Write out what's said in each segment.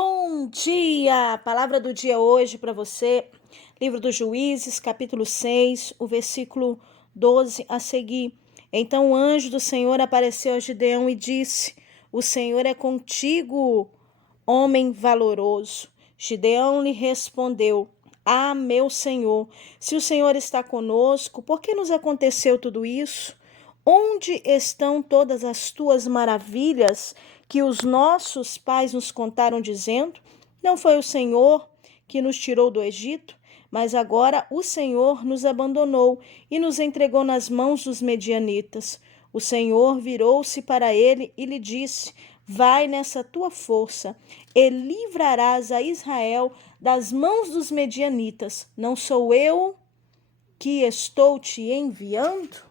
Bom dia! A palavra do dia hoje para você, livro dos Juízes, capítulo 6, o versículo 12 a seguir. Então o anjo do Senhor apareceu a Gideão e disse: O Senhor é contigo, homem valoroso. Gideão lhe respondeu: Ah, meu Senhor, se o Senhor está conosco, por que nos aconteceu tudo isso? Onde estão todas as tuas maravilhas que os nossos pais nos contaram dizendo? Não foi o Senhor que nos tirou do Egito? Mas agora o Senhor nos abandonou e nos entregou nas mãos dos medianitas. O Senhor virou-se para ele e lhe disse: Vai nessa tua força e livrarás a Israel das mãos dos medianitas. Não sou eu que estou te enviando?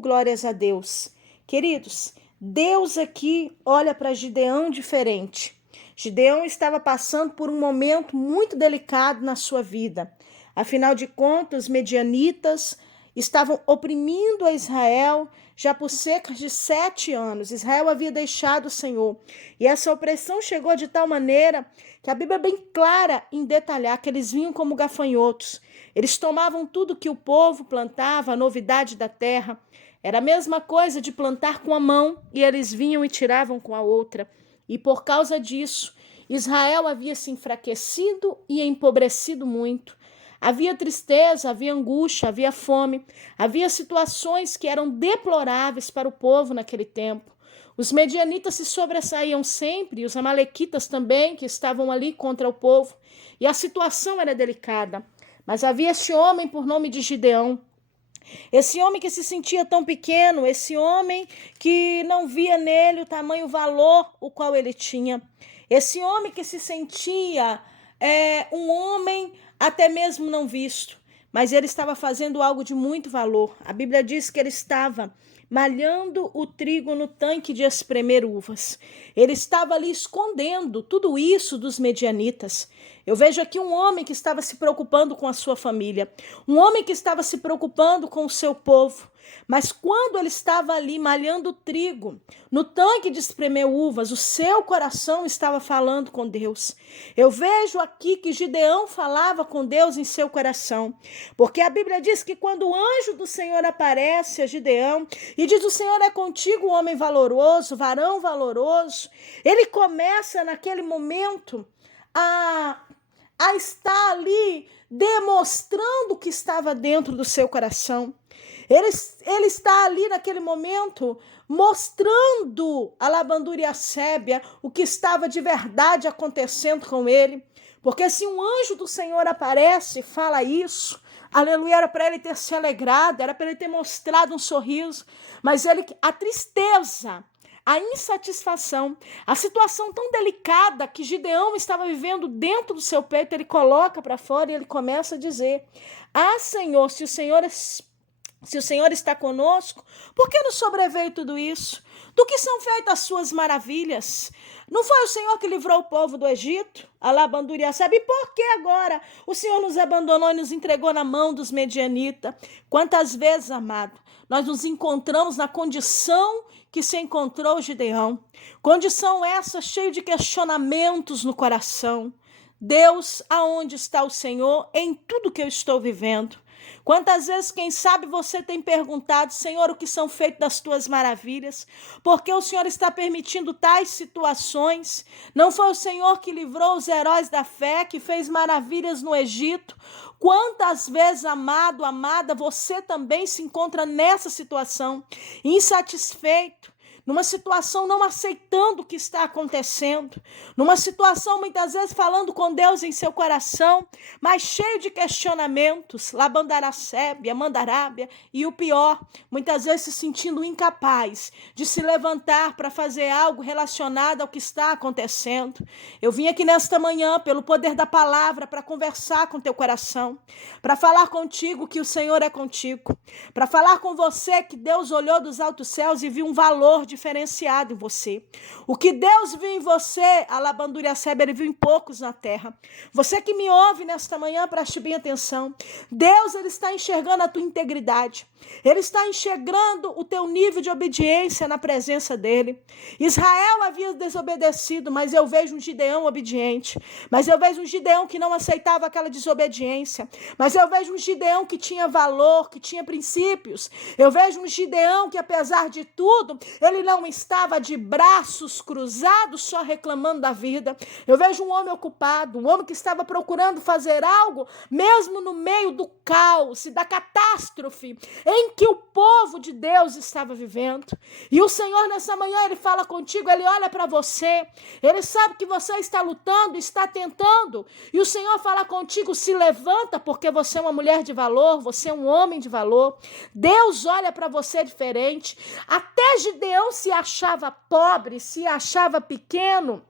Glórias a Deus. Queridos, Deus aqui olha para Gideão diferente. Gideão estava passando por um momento muito delicado na sua vida. Afinal de contas, os medianitas estavam oprimindo a Israel já por cerca de 7 anos. Israel havia deixado o Senhor. E essa opressão chegou de tal maneira que a Bíblia é bem clara em detalhar que eles vinham como gafanhotos. Eles tomavam tudo que o povo plantava, a novidade da terra. Era a mesma coisa de plantar com a mão e eles vinham e tiravam com a outra. E por causa disso, Israel havia se enfraquecido e empobrecido muito. Havia tristeza, havia angústia, havia fome, havia situações que eram deploráveis para o povo naquele tempo. Os medianitas se sobressaíam sempre, e os amalequitas também, que estavam ali contra o povo, e a situação era delicada. Mas havia esse homem por nome de Gideão, esse homem que se sentia tão pequeno, esse homem que não via nele o tamanho valor o qual ele tinha, esse homem que se sentia um homem até mesmo não visto, mas ele estava fazendo algo de muito valor. A Bíblia diz que ele estava malhando o trigo no tanque de espremer uvas. Ele estava ali escondendo tudo isso dos medianitas. Eu vejo aqui um homem que estava se preocupando com a sua família, um homem que estava se preocupando com o seu povo. Mas quando ele estava ali malhando trigo no tanque de espremer uvas, o seu coração estava falando com Deus. Eu vejo aqui que Gideão falava com Deus em seu coração, porque a Bíblia diz que quando o anjo do Senhor aparece a Gideão e diz: O Senhor é contigo, homem valoroso, varão valoroso, ele começa naquele momento a estar ali demonstrando o que estava dentro do seu coração. Ele está ali naquele momento mostrando a Labandura e a Sébia o que estava de verdade acontecendo com ele. Porque se um anjo do Senhor aparece e fala isso, aleluia, era para ele ter se alegrado, era para ele ter mostrado um sorriso, mas a tristeza, a insatisfação, a situação tão delicada que Gideão estava vivendo dentro do seu peito, ele coloca para fora e ele começa a dizer: Ah, Senhor, se o Senhor está conosco, por que nos sobreveio tudo isso? Do que são feitas as suas maravilhas? Não foi o Senhor que livrou o povo do Egito? Alabandura e a Sebe. E por que agora o Senhor nos abandonou e nos entregou na mão dos medianitas? Quantas vezes, amado, nós nos encontramos na condição que se encontrou Gideão. Condição essa cheia de questionamentos no coração. Deus, aonde está o Senhor em tudo que eu estou vivendo? Quantas vezes, quem sabe, você tem perguntado: Senhor, o que são feitas das tuas maravilhas? Por que o Senhor está permitindo tais situações? Não foi o Senhor que livrou os heróis da fé, que fez maravilhas no Egito? Quantas vezes, amado, amada, você também se encontra nessa situação, insatisfeito, numa situação não aceitando o que está acontecendo, numa situação muitas vezes falando com Deus em seu coração, mas cheio de questionamentos, Labandaracébia, Mandarábia, e o pior, muitas vezes se sentindo incapaz de se levantar para fazer algo relacionado ao que está acontecendo. Eu vim aqui nesta manhã, pelo poder da palavra, para conversar com teu coração, para falar contigo que o Senhor é contigo, para falar com você que Deus olhou dos altos céus e viu um valor diferente diferenciado em você. O que Deus viu em você, Alabanduriacebe, ele viu em poucos na terra. Você que me ouve nesta manhã, preste bem atenção. Deus, ele está enxergando a tua integridade. Ele está enxergando o teu nível de obediência na presença dele. Israel havia desobedecido, mas eu vejo um Gideão obediente. Mas eu vejo um Gideão que não aceitava aquela desobediência. Mas eu vejo um Gideão que tinha valor, que tinha princípios. Eu vejo um Gideão que, apesar de tudo, ele não estava de braços cruzados só reclamando da vida. Eu vejo um homem ocupado, um homem que estava procurando fazer algo, mesmo no meio do caos e da catástrofe em que o povo de Deus estava vivendo. E o Senhor nessa manhã, ele fala contigo, ele olha para você, ele sabe que você está lutando, está tentando, e o Senhor fala contigo, se levanta, porque você é uma mulher de valor, você é um homem de valor. Deus olha para você diferente. Até Gideão se achava pobre, se achava pequeno,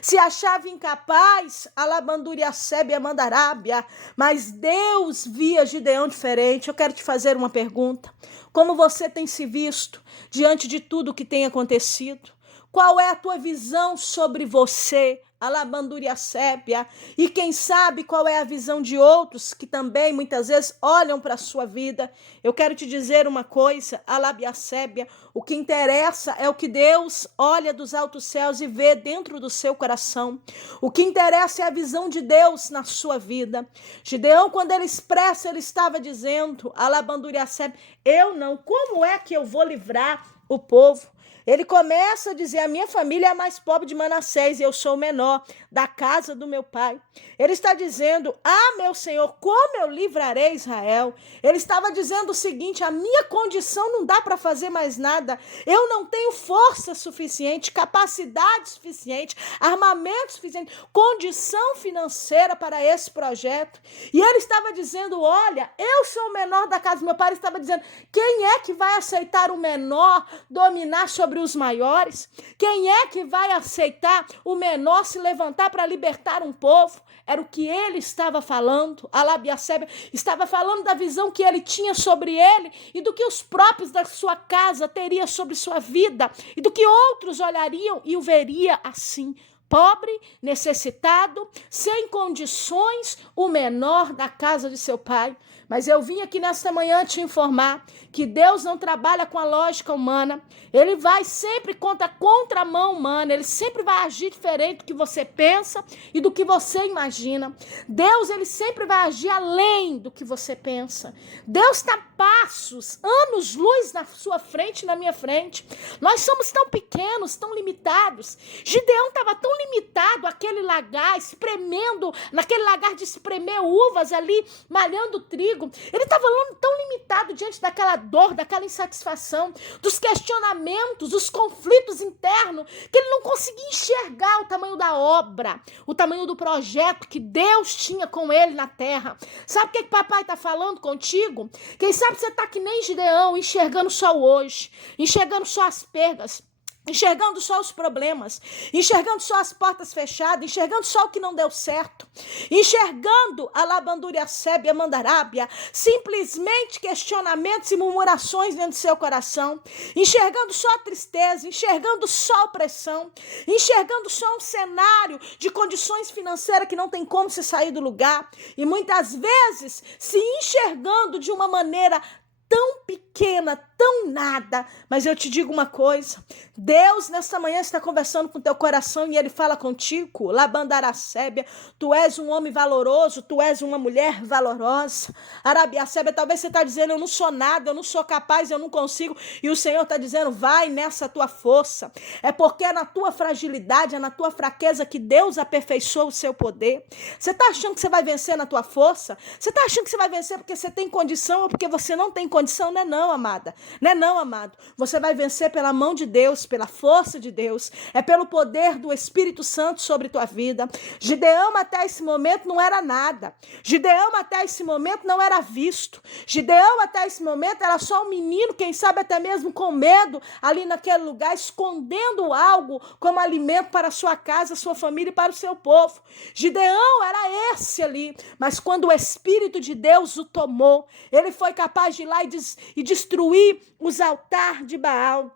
se achava incapaz, Alabanduriacebe e Amandarábia, mas Deus via Gideão diferente. Eu quero te fazer uma pergunta. Como você tem se visto diante de tudo o que tem acontecido? Qual é a tua visão sobre você? Alabanduriacébia, e quem sabe qual é a visão de outros que também muitas vezes olham para a sua vida. Eu quero te dizer uma coisa, Alabiacébia, o que interessa é o que Deus olha dos altos céus e vê dentro do seu coração. O que interessa é a visão de Deus na sua vida. Gideão, quando ele expressa, ele estava dizendo, Alabanduriacébia, eu não, como é que eu vou livrar o povo? Ele começa a dizer, a minha família é a mais pobre de Manassés e eu sou o menor da casa do meu pai. Ele está dizendo, meu Senhor, como eu livrarei Israel? Ele estava dizendo o seguinte, a minha condição não dá para fazer mais nada. Eu não tenho força suficiente, capacidade suficiente, armamento suficiente, condição financeira para esse projeto. E ele estava dizendo, olha, eu sou o menor da casa do meu pai. Ele estava dizendo, quem é que vai aceitar o menor dominar sobre os maiores? Quem é que vai aceitar o menor se levantar para libertar um povo? Era o que ele estava falando. Alabiacebe estava falando da visão que ele tinha sobre ele e do que os próprios da sua casa teriam sobre sua vida e do que outros olhariam e o veria assim. Pobre, necessitado, sem condições, o menor da casa de seu pai. Mas eu vim aqui nesta manhã te informar que Deus não trabalha com a lógica humana. Ele vai sempre contra a contramão humana. Ele sempre vai agir diferente do que você pensa e do que você imagina. Deus, ele sempre vai agir além do que você pensa. Deus está passos, anos-luz na sua frente e na minha frente. Nós somos tão pequenos, tão limitados. Gideão estava tão limitado àquele lagar, espremendo, naquele lagar de espremer uvas ali, malhando trigo. Ele estava tão limitado diante daquela dor, daquela insatisfação, dos questionamentos, dos conflitos internos, que ele não conseguia enxergar o tamanho da obra, o tamanho do projeto que Deus tinha com ele na terra. Sabe o que papai está falando contigo? Quem sabe você está que nem Gideão, enxergando só o hoje, enxergando só as perdas, enxergando só os problemas, enxergando só as portas fechadas, enxergando só o que não deu certo, enxergando a Alabanduriacebe e a Mandarábia, simplesmente questionamentos e murmurações dentro do seu coração, enxergando só a tristeza, enxergando só a opressão, enxergando só um cenário de condições financeiras que não tem como se sair do lugar, e muitas vezes se enxergando de uma maneira tão pequena, tão nada. Mas eu te digo uma coisa, Deus nesta manhã está conversando com teu coração e ele fala contigo, Labandaracébia, tu és um homem valoroso, tu és uma mulher valorosa. Arabiacébia, talvez você está dizendo, eu não sou nada, eu não sou capaz, eu não consigo, e o Senhor está dizendo, vai nessa tua força, é porque é na tua fragilidade, é na tua fraqueza que Deus aperfeiçoa o seu poder. Você está achando que você vai vencer na tua força? Você está achando que você vai vencer porque você tem condição ou porque você não tem condição? Não é não, amada. Não é não, amado. Você vai vencer pela mão de Deus, pela força de Deus. É pelo poder do Espírito Santo sobre tua vida. Gideão até esse momento não era nada. Gideão até esse momento não era visto. Gideão até esse momento era só um menino, quem sabe até mesmo com medo, ali naquele lugar, escondendo algo como alimento para a sua casa, sua família e para o seu povo. Gideão era esse ali. Mas quando o Espírito de Deus o tomou, ele foi capaz de ir lá e destruir os altares de Baal.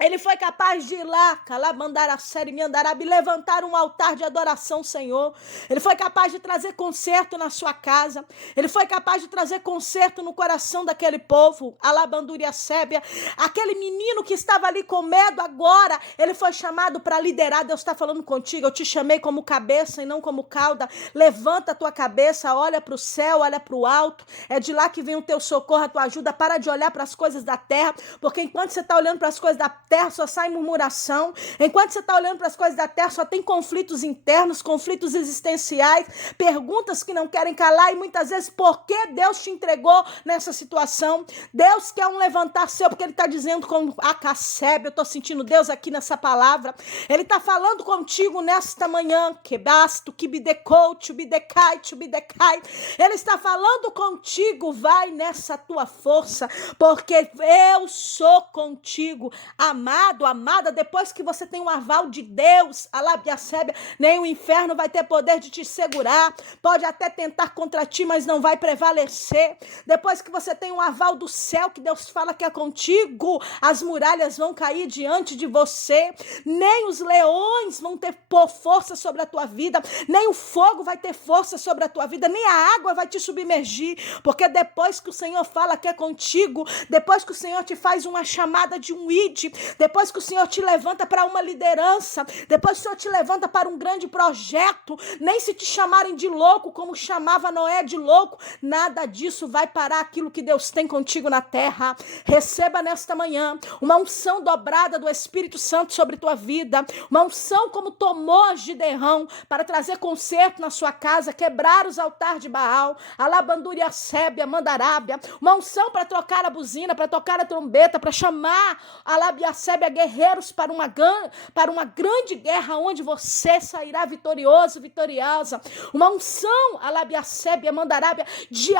Ele foi capaz de ir lá, calabandar a série, me andarabe, levantar um altar de adoração, Senhor. Ele foi capaz de trazer conserto na sua casa. Ele foi capaz de trazer conserto no coração daquele povo, alabandúria sébia. Aquele menino que estava ali com medo agora, ele foi chamado para liderar. Deus está falando contigo, eu te chamei como cabeça e não como cauda. Levanta a tua cabeça, olha para o céu, olha para o alto. É de lá que vem o teu socorro, a tua ajuda. Para de olhar para as coisas da terra, porque enquanto você está olhando para as coisas da terra, só sai murmuração. Enquanto você está olhando para as coisas da terra, só tem conflitos internos, conflitos existenciais, perguntas que não querem calar, e muitas vezes, por que Deus te entregou nessa situação? Deus quer um levantar seu, porque Ele está dizendo com a Cassebe, eu estou sentindo Deus aqui nessa palavra, Ele está falando contigo nesta manhã, que basto, que bidecou, te bidecai, Ele está falando contigo, vai nessa tua força, porque eu sou contigo, amado, amada. Depois que você tem um aval de Deus, alabiacébia, nem o inferno vai ter poder de te segurar, pode até tentar contra ti, mas não vai prevalecer. Depois que você tem um aval do céu, que Deus fala que é contigo, as muralhas vão cair diante de você, nem os leões vão ter força sobre a tua vida, nem o fogo vai ter força sobre a tua vida, nem a água vai te submergir, porque depois que o Senhor fala que é contigo, depois que o Senhor te faz uma chamada de um ID, depois que o Senhor te levanta para uma liderança, depois que o Senhor te levanta para um grande projeto, nem se te chamarem de louco, como chamava Noé de louco, nada disso vai parar aquilo que Deus tem contigo na terra. Receba nesta manhã uma unção dobrada do Espírito Santo sobre tua vida, uma unção como tomou Gideão para trazer conserto na sua casa, quebrar os altares de Baal, alabandúria sébia, mandarábia, uma unção para trocar a buzina, para tocar a trombeta, para chamar alabiacébia guerreiros para uma grande guerra onde você sairá vitorioso, vitoriosa, uma unção alabiacébia, mandarábia de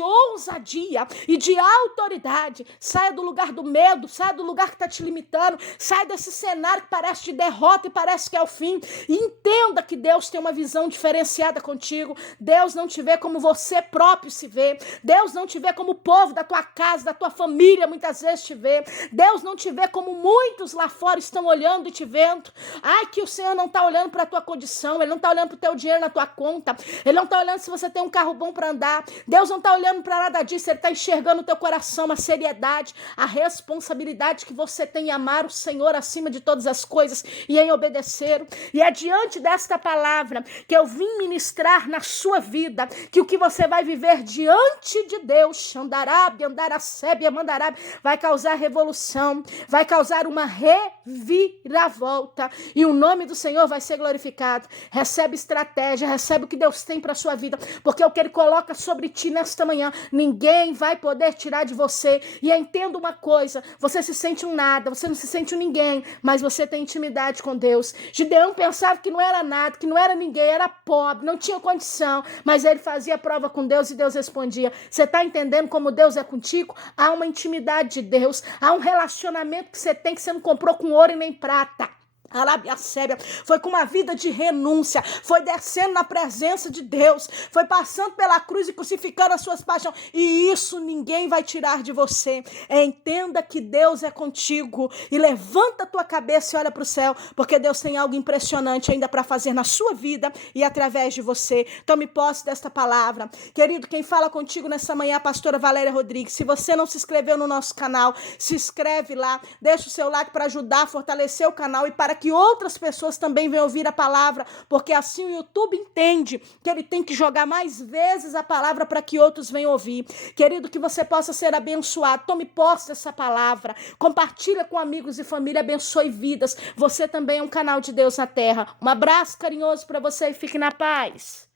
ousadia e de autoridade. Saia do lugar do medo, saia do lugar que está te limitando, saia desse cenário que parece de derrota e parece que é o fim, e entenda que Deus tem uma visão diferenciada contigo. Deus não te vê como você próprio se vê, Deus não te vê como o povo da tua casa, da tua família muitas vezes te vê, Deus não te vê como muitos lá fora estão olhando e te vendo. Ai, que o Senhor não está olhando para a tua condição, Ele não está olhando para o teu dinheiro na tua conta, Ele não está olhando se você tem um carro bom para andar, Deus não está olhando para nada disso, Ele está enxergando o teu coração, a seriedade, a responsabilidade que você tem em amar o Senhor acima de todas as coisas e em obedecer. E é diante desta palavra que eu vim ministrar na sua vida, que o que você vai viver diante de Deus, Xandarábia, Andaracébia, Mandarábia, vai causar revolução, vai causar uma reviravolta, e o nome do Senhor vai ser glorificado. Recebe estratégia, recebe o que Deus tem para a sua vida, porque o que Ele coloca sobre ti nesta manhã, ninguém vai poder tirar de você. E entenda uma coisa, você se sente um nada, você não se sente um ninguém, mas você tem intimidade com Deus. Gideão pensava que não era nada, que não era ninguém, era pobre, não tinha condição, mas ele fazia prova com Deus e Deus respondia. Você está entendendo como Deus é contigo? Há uma intimidade de Deus, há um relacionamento que você tem, que você não comprou com ouro e nem prata. Alabiacébia, foi com uma vida de renúncia, foi descendo na presença de Deus, foi passando pela cruz e crucificando as suas paixões, e isso ninguém vai tirar de você. Entenda que Deus é contigo, e levanta a tua cabeça e olha para o céu, porque Deus tem algo impressionante ainda para fazer na sua vida e através de você. Tome posse desta palavra. Querido, quem fala contigo nessa manhã é a pastora Valéria Rodrigues. Se você não se inscreveu no nosso canal, se inscreve lá, deixa o seu like para ajudar a fortalecer o canal e para que outras pessoas também venham ouvir a palavra, porque assim o YouTube entende que ele tem que jogar mais vezes a palavra para que outros venham ouvir. Querido, que você possa ser abençoado. Tome posse dessa palavra, compartilha com amigos e família, abençoe vidas. Você também é um canal de Deus na terra. Um abraço carinhoso para você e fique na paz.